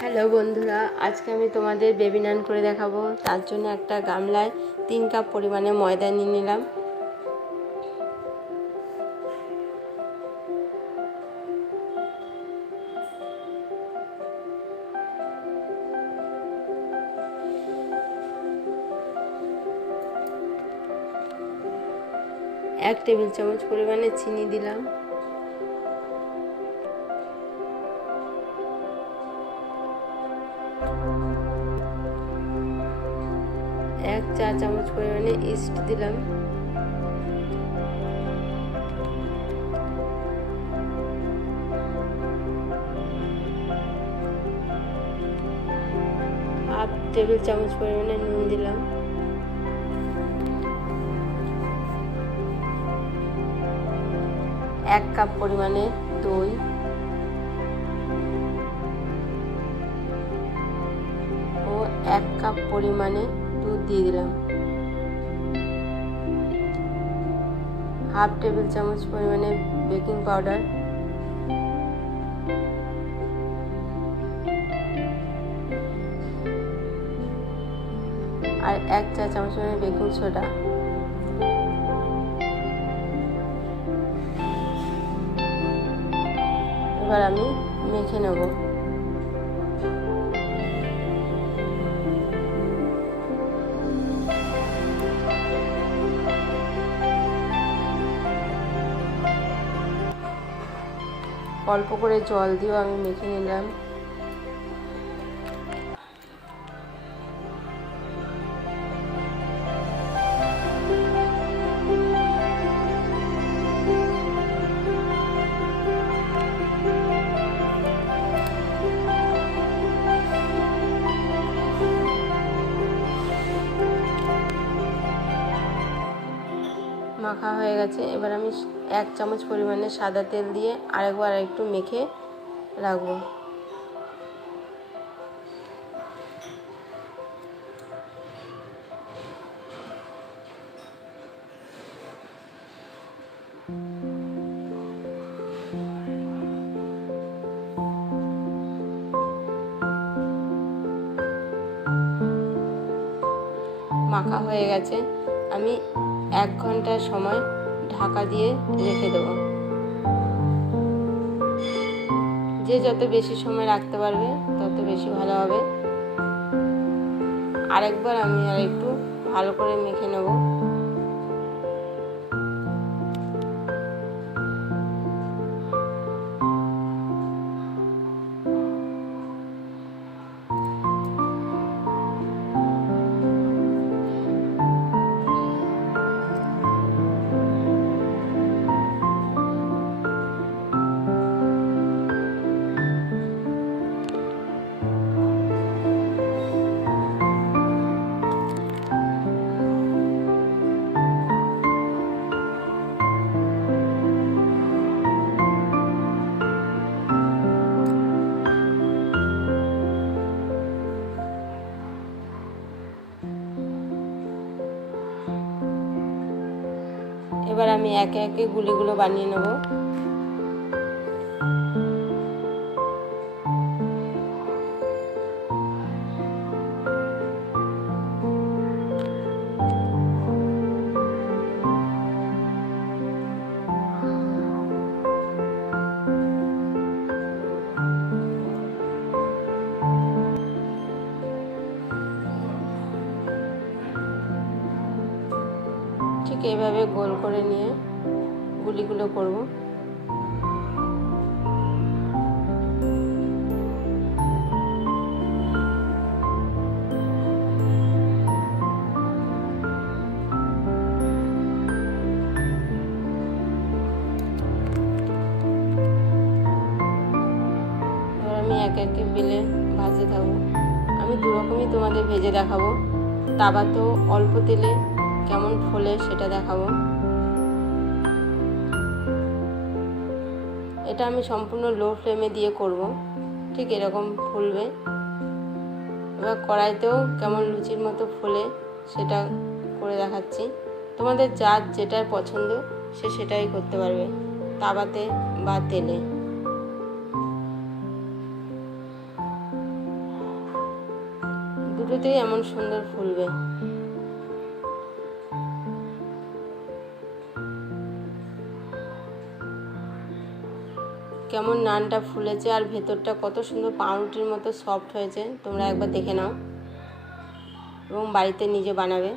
Hello বন্ধুরা, আজকে আমি তোমাদের বেবি নান করে দেখাবো। তার জন্য একটা গামলায় 3 কাপ পরিমাণে ময়দা নিয়ে নিলাম। এক টেবিল চামচ পরিমাণে চিনি দিলাম। এক চা চামচ পরিমাণে ইস্ট দিলাম। হাফ টেবিল চামচ পরিমাণে নুন দিলাম। এক কাপ পরিমাণে দই, ও 1 কাপ পরিমাণে দুধ দিয়ে দিলাম। হাফ টেবিল চামচ পরিমাণে বেকিং পাউডার, আর 1 চা চামচ পরিমাণে বেকিং সোডা। এবার আমি মেখে নেব। অল্প করে জল দিয়েও আমি মেখে নিলাম। মাখা হয়ে গেছে। এবার আমি 1 চামচ পরিমাণে সাদা তেল দিয়ে আরেকবার একটু মেখে রাখবো। মাখা হয়ে গেছে। আমি 1 ঘন্টা সময় ঢাকা দিয়ে রেখে দেব। যে যত বেশি সময় রাখতে পারবে তত বেশি ভালো হবে। আরেকবার আমি একটু ভালো করে মেখে নেব। এবার আমি একে একে গুলিগুলো বানিয়ে নেব। ঠিক এইভাবে গোল করে নিয়ে গুলিগুলো করব। আমি এক একে বেলে ভাজতে থাকবো। আমি দু রকমই তোমাদের ভেজে দেখাবো। তাওয়াতেও অল্প তেলে কেমন ফোলে সেটা দেখাবো। এটা আমি সম্পূর্ণ লো ফ্লেমে দিয়ে করব। ঠিক এরকম ফুলবে। এবার কড়াইতেও কেমন লুচির মতো ফোলে সেটা করে দেখাচ্ছি। তোমাদের যার যেটার পছন্দ সে সেটাই করতে পারবে, তাওয়াতে বা তেলে। দুটোতেই এমন সুন্দর ফুলবে। কেমন নানটা ফুলেছে আর ভেতরটা কত সুন্দর পাউরুটির মতো সফট হয়েছে, তোমরা একবার দেখে নাও এবং বাড়িতে নিজে বানাবে।